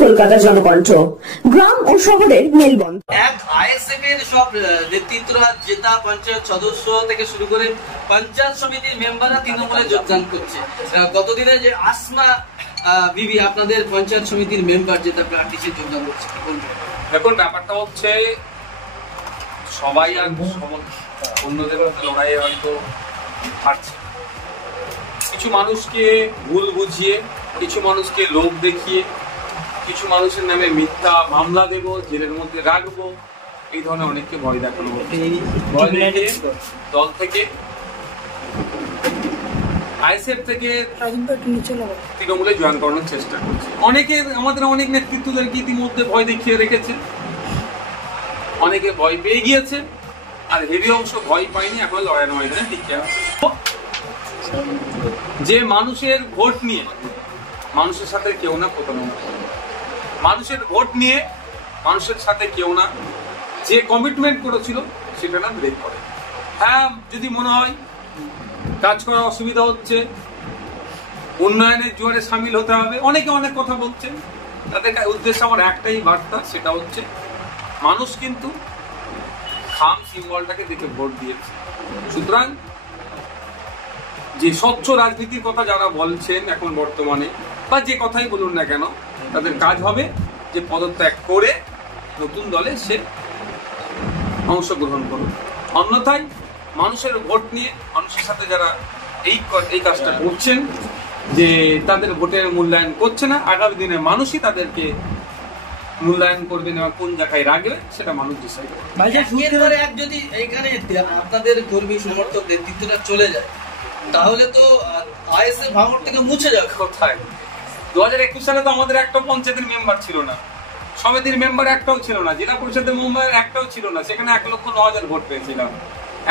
কলকাতা জনকণ্ঠ, গ্রাম ও শহরের মেলবন্ধন। এক আইএসএফ এর সব নেতৃত্বরা, জেতা পঞ্চায়েত সদস্য থেকে শুরু করে পঞ্চায়েত সমিতির মেম্বাররা তৃণমূলে যোগদান করছে। গতদিনে যে আসমা বিবি আপনাদের পঞ্চায়েত সমিতির মেম্বার জেতা প্রার্থী সে যোগদান করছে, দেখুন ব্যাপারটা হচ্ছে সবাই আর অন্যদের লড়াইয়ে হয়তো হারছে। কিছু মানুষকে ভুল বুঝিয়ে, কিছু মানুষকে লোভ দেখিয়ে, কিছু মানুষের নামে মিথ্যা মামলা দেব, জেলের মধ্যে রাখবো, এই ধরনের অনেককে ভয় দেখানো হচ্ছে। ভয় দেখিয়ে দল থেকে, আইএসএফ থেকে তৃণমূলে জয়েন করানোর চেষ্টা করছে। অনেকে আমাদের অনেক নেতৃত্বদেরকে ইতিমধ্যে ভয় দেখিয়ে রেখেছে, অনেকে ভয় পেয়ে গিয়েছে, আর হেভি অংশ ভয় পায়নি, এখন লড়াইয়ের ময়দানে টিকে আছে। যে মানুষের ভোট নিয়ে, মানুষের সাথে কেউ না প্রতারণা, মানুষের ভোট নিয়ে মানুষের সাথে কেউ না যে কমিটমেন্ট করেছিল সেটা না ব্রেক করে। হ্যাঁ, যদি মনে হয় কাজ করার অসুবিধা হচ্ছে, উন্নয়নের জোয়ারে সামিল হতে হবে, অনেকে অনেক কথা বলছেন, তাদের উদ্দেশ্যে আমার একটাই বার্তা, সেটা হচ্ছে মানুষ কিন্তু খাম সিম্বলটাকে দেখে ভোট দিয়েছে। সুতরাং যে স্বচ্ছ রাজনীতির কথা যারা বলছেন এখন বর্তমানে, বা যে কথাই বলুন না কেন, তাদের কাজ হবে যে পদত্যাগ করে নতুন দলে সে অংশগ্রহণ করুন। অন্যথায় মানুষের ভোট নিয়ে মানুষের সাথে যারা এই কাজটা করছেন, যে তাদের ভোটের মূল্যায়ন করছে না, আগামী দিনে মানুষই তাদেরকে মূল্যায়ন করবেন এবং কোন জায়গায় রাখবে সেটা মানুষ ডিসাইড করবে। যদি এখানে আপনাদের কর্মী সমর্থক নেতৃত্বটা চলে যায়, তাহলে তো আইএসএফ ভাঙড় থেকে মুছে যাবে। কোথায় 2021 সালে তো আমাদের একটা পঞ্চায়েতের মেম্বার ছিল না, সমিতির মেম্বার একটাও ছিল না, জেলা পরিষদের মেম্বার একটাও ছিল না, সেখানে 1,09,000 ভোট পেয়েছিলাম।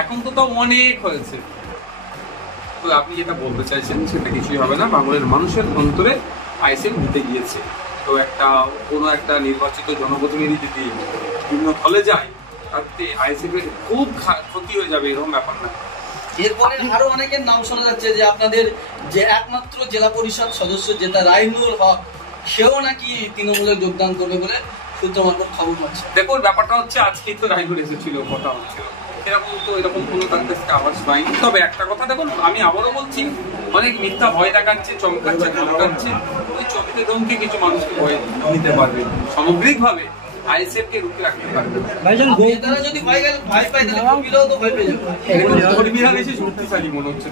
এখন তো তাও অনেক হয়েছে। তো আপনি যেটা বলতে চাইছেন সেটা কিছুই হবে না। বাংলার মানুষের অন্তরে আইএসএফ নিতে গিয়েছে। তো কোনো একটা নির্বাচিত জনপ্রতিনিধি যদি বিভিন্ন ফলে যায়, তাতে আইএসএফ এর খুব ক্ষতি হয়ে যাবে, এরকম ব্যাপার না। এরপরে আরো অনেকের নাম শোনা যাচ্ছে যে আপনাদের যে একমাত্র জেলা পরিষদ সদস্য যেটা রাইনুল হক, সেও নাকি তৃণমূলে যোগদান করবে বলে সূত্র মারফত খবর পাচ্ছে। দেখুন ব্যাপারটা হচ্ছে আজকেই তো রাইনুল এসেছিল, কথা হচ্ছিল, এরকম কোনো তার কাছে আওয়াজ পাইনি। তবে একটা কথা দেখুন, আমি আবারও বলছি, অনেক মিথ্যা ভয় দেখাচ্ছে, চমকাচ্ছে, ধমকাচ্ছে। ওই চমকে ধমকে কিছকিছু মানুষকে ভয় নিতে পারবে, সামগ্রিকভাবে আইএসএফ কে রুখে রাখতে পারবে। নেতারা যদি ভয় পায় তাহলে কর্মীরাও তো ভয় পেয়ে যাবে। কর্মীরা বেশি শক্তিশালী মনে হচ্ছে।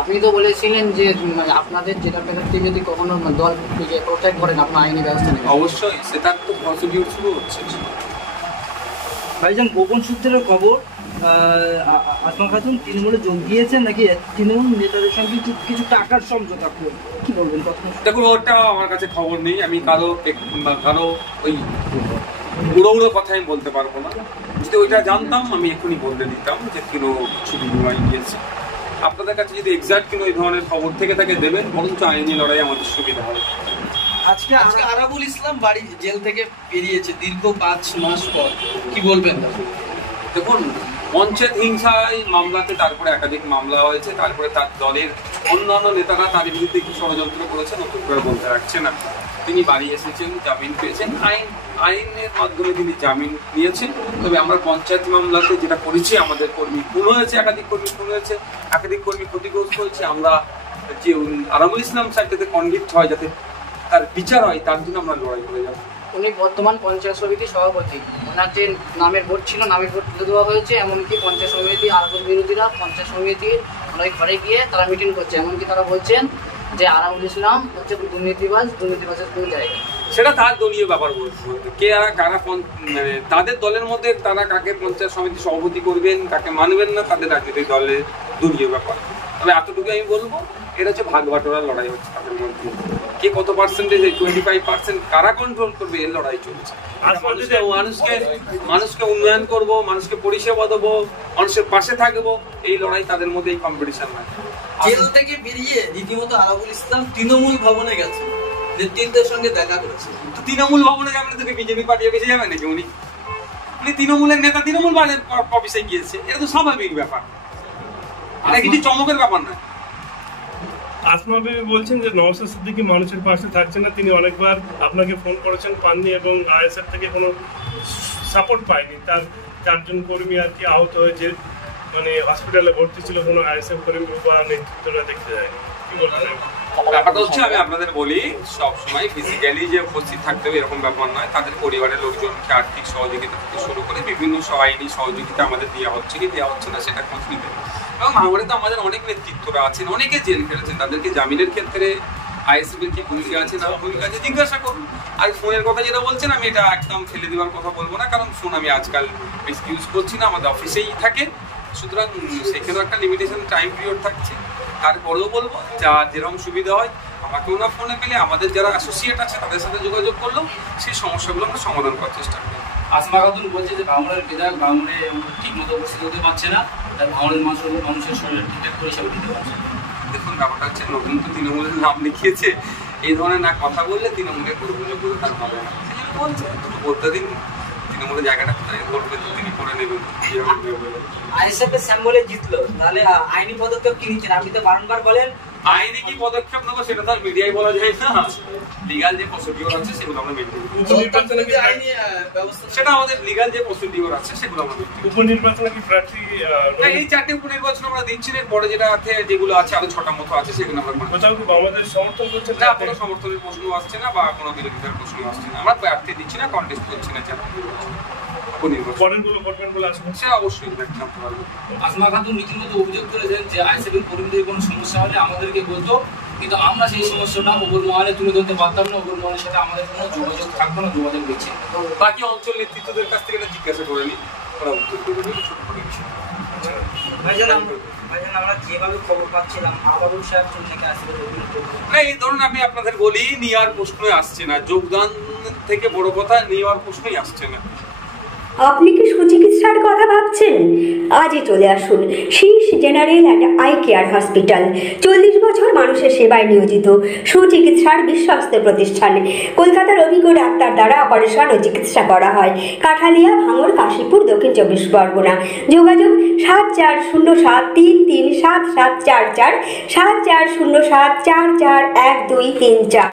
আপনি তো বলেছিলেন যে আপনাদের যেটা প্রার্থী যদি কখনো দল প্রত্যাগ করেন আপনার আইনি ব্যবস্থা নেবেন। অবশ্যই, সেটার তো প্রসিডিউর শুরু হচ্ছে। ভাইজান, গোপন সূত্রের খবর আসমা খাতুন তৃণমূলে যোগ দিয়েছেন, নাকি তৃণমূল নেতাদের সঙ্গে কিছু টাকার সমঝোতা করবেন, কি বলবেন? দেখুন, ওটা আমার কাছে খবর নেই। আমি কারো ওই উড়ো কথা আমি বলতে পারবো না। যদি ওইটা জানতাম আমি এখনই বলতে দিতাম যে কিছু বিনিময় গিয়েছে। আপনাদের কাছে যদি এক্সাক্ট কোনো এই ধরনের খবর থেকে থাকে দেবেন, বরঞ্চ আইনি লড়াই আমাদের সুবিধা হবে। আজকে আরাবুল ইসলাম বাড়ি জেল থেকে বেরিয়েছে দীর্ঘ 5 মাস পর, কি বলবেন? দেখুন, পঞ্চায়েত হিংসায় মামলাতে, তারপরে একাধিক মামলা হয়েছে, তারপরে তার দলের অন্যান্য নেতারা তার বিরুদ্ধে কি ষড়যন্ত্র করেছে নতুন করে বলতে রাখছে না। তিনি বাড়ি এসেছেন, জামিন পেয়েছেন, আইনের মাধ্যমে তিনি জামিন নিয়েছেন। তবে আমরা পঞ্চায়েত মামলাতে যেটা করেছি, আমাদের কর্মী খুন হয়েছে, একাধিক কর্মী খুন হয়েছে, একাধিক কর্মী ক্ষতিগ্রস্ত হয়েছে। আমরা যে আরাবুল ইসলাম সাহেব যাতে কনভিক্ট হয়, যাতে তার বিচার হয়, তার জন্য আমরা লড়াই করে যাবো। উনি বর্তমান পঞ্চায়েত সমিতির সভাপতি, ওনার যে নামের ভোট ছিল, নামের ভোট তুলে দেওয়া হয়েছে। এমনকি পঞ্চায়েত সমিতি আরাবুল বিরোধীরা পঞ্চায়েত সমিতির ওনার ঘরে গিয়ে তারা মিটিং করছে। এমনকি তারা বলছেন যে আরাবুল ইসলাম হচ্ছে দুর্নীতিবাজের কোনো জায়গা। সেটা তার দলীয় ব্যাপার বলতে, কে আর কারা তাদের দলের মধ্যে তারা কাকে পঞ্চায়েত সমিতি সভাপতি করবেন, কাকে মানবেন না, তাদের রাজনৈতিক দলের দলীয় ব্যাপার। তবে এতটুকু আমি বলবো, এটা হচ্ছে ভাগ বাটোয়ারার লড়াই হচ্ছে তাদের মধ্যে। কে কত পার্সেন্টেজ, 25% কারা কন্ট্রোল করবে, এর লড়াই চলছে। মানুষকে উন্নয়ন করব, মানুষকে পরিষেবা দেবো, মানুষের পাশে থাকবো, এই লড়াই তাদের মধ্যে, এই কম্পিটিশন নয়। জেল থেকে বেরিয়ে রীতিমতো আরাবুল ইসলাম তৃণমূল ভবনে গেছে, নেতৃত্বের সঙ্গে দেখা করেছে। তো তৃণমূল ভবনে যাবেন তো বিজেপি পার্টি অফিসে যাবেন নাকি উনি? তৃণমূলের নেতা তৃণমূল অফিসে গিয়েছে, এটা তো স্বাভাবিক ব্যাপার, এটা কিছু চমকের ব্যাপার না। আসমা বিবি বলছেন যে নওশাদ সিদ্দিকী মানুষের পাশে থাকছে না, তিনি অনেকবার আপনাকে ফোন করেছেন, পাননি, এবং আইএসএফ থেকে কোনো সাপোর্ট পায়নি। তার 4 জন কর্মী আর কি আহত হয়েছে, মানে হসপিটালে ভর্তি ছিল, কোনো আইএসএফ কর্মী বা নেতৃত্বরা দেখতে যায়নি। কি বলবেন? ব্যাপারটা হচ্ছে, আমি আপনাদের বলি, সবসময় ফিজিক্যালি যে উপস্থিত থাকতে হবে এরকম ব্যাপার নয়। তাদের পরিবারের লোকজনকে আর্থিক সহযোগিতা থেকে শুরু করে বিভিন্ন আইনি সহযোগিতা আমাদের দেওয়া হচ্ছে কি দেওয়া হচ্ছে না সেটা খোঁজ নিতে। এবং ভাঙড়ে তো আমাদের অনেক নেতৃত্বরা আছেন, অনেকে জেল খেটেছেন, তাদেরকে জামিনের ক্ষেত্রে আইএসএফ এর কি ভূমিকা আছে না ভূমিকা আছে জিজ্ঞাসা করুন। আর ফোনের কথা যেটা বলছেন, আমি এটা একদম ফেলে দেওয়ার কথা বলবো না, কারণ ফোন আমি আজকাল বেশি ইউজ করছি না, আমাদের অফিসেই থাকে, সুতরাং সেখানেও একটা লিমিটেশন টাইম পিরিয়ড থাকছে। তারপরেও বলবো, যা যেরকম সুবিধা হয়, আমাকেও না ফোনে পেলে আমাদের যারা অ্যাসোসিয়েট আছে তাদের সাথে যোগাযোগ করলেও সেই সমস্যাগুলো আমরা সমাধান করার চেষ্টা করি। আসমা খাতুন বলছে যে ভাঙড়ের বিধায়ক ভাঙড়ে ঠিক মতো উপস্থিত হতে পারছে না, তাই ভাঙড়ের মানুষের শরীরে ঠিকঠাক পরিষেবা দিতে পারছে না। দেখুন, ব্যাপারটা হচ্ছে, নতুন তো তৃণমূলের নাম লিখিয়েছে, এই ধরনের না কথা বললে তৃণমূলের কর্মীগুলো তার হবে না, বলছে বলতে দিন, তৃণমূলের জায়গাটা কোথায় করবে তিনি করে নেবেন। আইএসএফ এর স্যাম্বলে জিতলো, তাহলে আইনি পদক্ষেপ কি নিচ্ছেন? আপনি তো বারংবার বলেন আইনি কি পদক্ষেপ নেবো সেটা তো আর মিডিয়ায় বলা যায় না, লিগাল যে প্রসিডিওর আছে সেগুলো আমরা মেনটেন করি। সেটা আমাদের লিগাল যে প্রসিডিওর আছে সেগুলো আমরা মেনটেন করি। উপনির্বাচনে কি প্রার্থী এই 4টে উপনির্বাচন আমরা দিচ্ছি, এর পরে যেটা আছে, যেগুলো আছে আরো 6টা মতো আছে, সেগুলো আমরা কোথাও কি আমাদের সমর্থন করছে না, কোনো সমর্থনের প্রশ্ন আসছে না বা কোনো বিরোধিতার প্রশ্ন আসছে না। আমরা প্রার্থী দিচ্ছি না, কন্টেস্ট করছি না। পরেরগুলো করবেন বলে আশা করছি। সে অবশ্যই জানতে পারবো। আসমা খাতুন রীতিমতো অভিযোগ করেছেন যে আইএসএফ এর কর্মীদের কোনো সমস্যা হলে আমাদেরকে বলতো, কিন্তু আমরা সেই সমস্যাটা উপর মহলে তুলে ধরতে পারতাম না, উপর মহলের সাথে আমাদের কোনো যোগাযোগ থাকতো না, যোগাযোগ দিচ্ছে। বাকি অঞ্চল নেতৃত্বদের কাছ থেকে এটা জিজ্ঞাসা করে নি, ওরা উত্তর দেবে, ছোটখাটো বিষয়। আমরা যেভাবে খবর পাচ্ছিলাম আবারুল সাহেব থেকে আসবে না, এই ধরুন আমি আপনাদের বলি, নেওয়ার প্রশ্নই আসছে না, যোগদান থেকে বড় কথা নেওয়ার প্রশ্নই আসছে না। আপনি কি সুচিকিৎসার কথা ভাবছেন? আজই চলে আসুন শীষ general and eye care hospital. 40 বছর মানুষের সেবায় নিয়োজিত সুচিকিৎসার বিশ্বস্ত প্রতিষ্ঠান। কলকাতার অভিজ্ঞ ডাক্তার দ্বারা অপারেশন ও চিকিৎসা করা হয়। কাঠালিয়া, ভাঙড়, কাশীপুর, দক্ষিণ 24 পরগনা। যোগাযোগ 7407337744, 7407441234।